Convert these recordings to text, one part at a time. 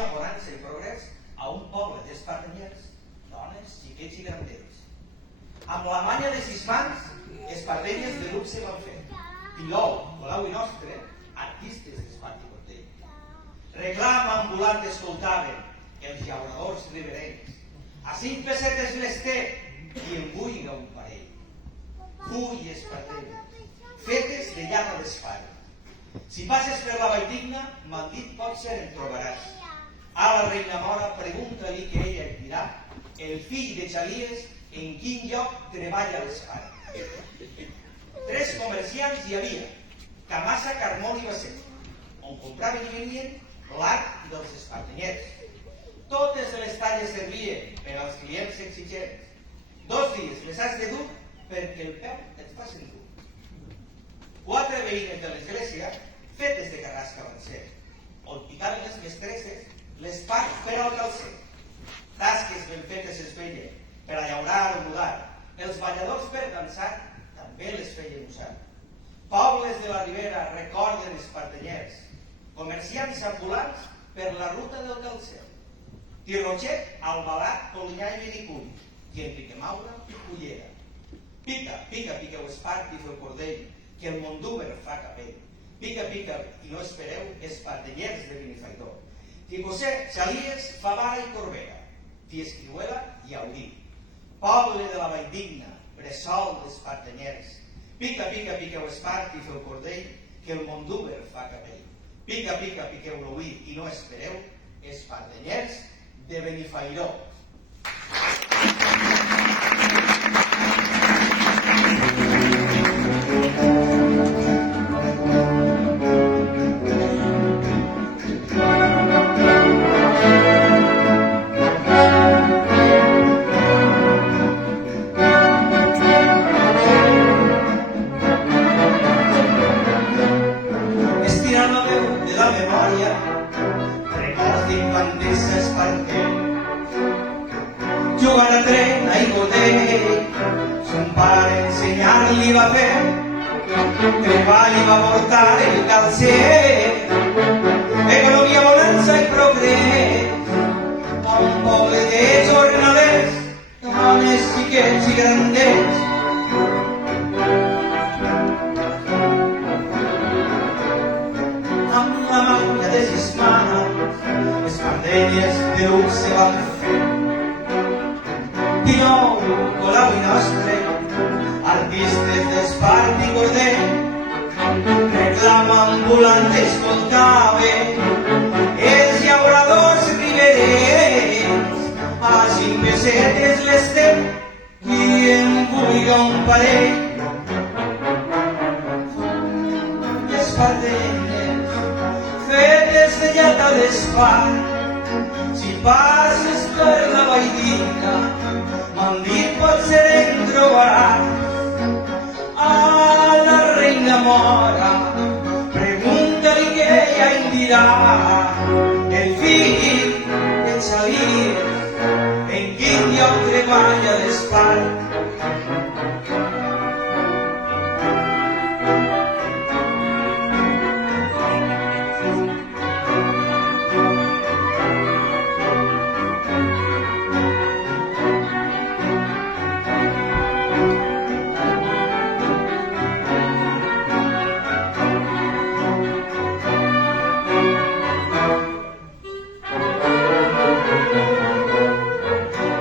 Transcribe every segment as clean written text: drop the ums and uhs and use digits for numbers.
bonança i progrés a un poble d'espardenyers, dones, xiquets i granders. Amb la manya de sis mans, espardenyes de luxe van fer. Pilou, Colau i Nostre, artistes d'espart i cortell. Reclam ambulant escoltaven els llauradors riberencs. A 5 pessetes l'ester i en buiga un parell. Fulles espardenyes, fetes de llana d'espai. Si passes per la Valldigna, maldit potser en trobaràs. A la reina mora pregunta-li que ella et dirà el fill de Xalies en quin lloc treballa l'espai. 3 comerciants hi havia, Camassa, Carmón i Basset, on compraven i venien l'art dels espardenyers. Totes les talles servien per als clients exigents. 2 dies les has de dur perquè el peu et fa sentir. 4 veïnes de l'església, fetes de carrasca van ser, on picaven les mestresses l'espart per al calcer. Tasques ben fetes es feien per a llaurar o mudar. Els balladors per dansar també les feien usar. Pobles de la Ribera recorden espardenyers, comerciants ambulants per la ruta del calcer. Tirrotxet, Albalat, Polinyà i Benicull, i en Piquemaura, Cullera. Pica, pica, piqueu espart i feu cordell, que el Mondúber fa capell. Pica, pica, i no espereu, espardenyers de Benifairó. Ticosé, Xalies, Favara i Corbera. Tiescriuela i Aurí. Poble de la Valldigna, bressol d'espardenyers. Pica, pica, piqueu espart i feu cordell, que el Mondúber fa capell. Pica, pica, piqueu l'oví i no espereu, espardenyers de Benifairó. Jugant a tren, a Igodell, son pare ensenyar-li va fer, treball va portar el calcer, economia, bonança i progrés, a un poble de jornalers, dones, xiquets i granders. Amb la manya de sis mans, espardenyes de luxe van fer. Pilou, Colau i Nostre, artistes d'espart i cordell, reclam ambulant escoltaven els llauradors riberencs. A 5 pessetes l'estem i en buiga un parell. Espardenyes, fetes de llata d'espart, si passes per la Valldigna, maldit potser en trobaràs. A la reina mora pregunta-li que ella en dirà el fill de Xalies en quin lloc treballa l'espart.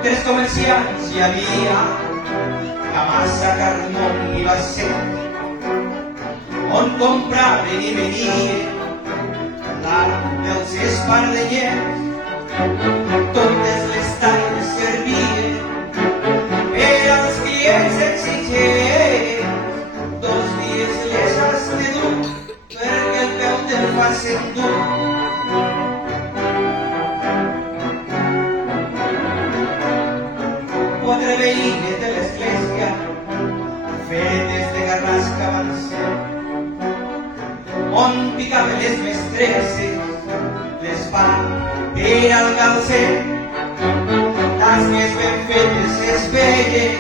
Tres comerciants hi havia, Camassa, Carmón i Basset, on compraven i venien l'art dels espardenyers. Totes les talles servien per als clients exigents. 2 dies les has de dur perquè el peu te'l fa sentir. 4 veïnes de l'església, fetes de carrasca van ser, on picaven les mestresses l'espart per al calcer. Tasques ben fetes es feien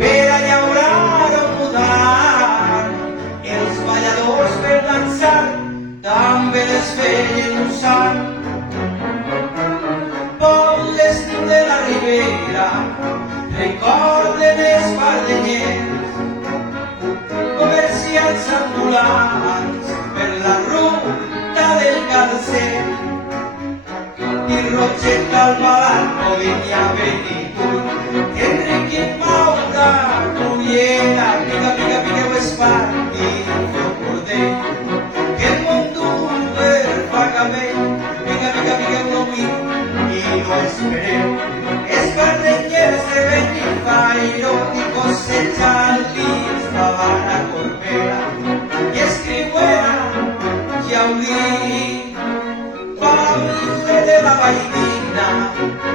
per a llaurar o mudar. Els balladors per dansar també les feien usar. recorden espardenyers, comerciants ambulants per la ruta del calcer, i Roget del Balat podia venir Enriquet Maura, Cullera, pica, pica, piqueu esparti, feu cordell, que el món d'Uber fa cabell, pica, pica, piqueu l'oví, i no espereu. Espardenyers de Benifairo i cossejant lis davant a Corbera, i escriuera, ja ho dic, Pablo de la Valldigna,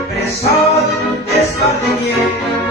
bressol d'espardenyers.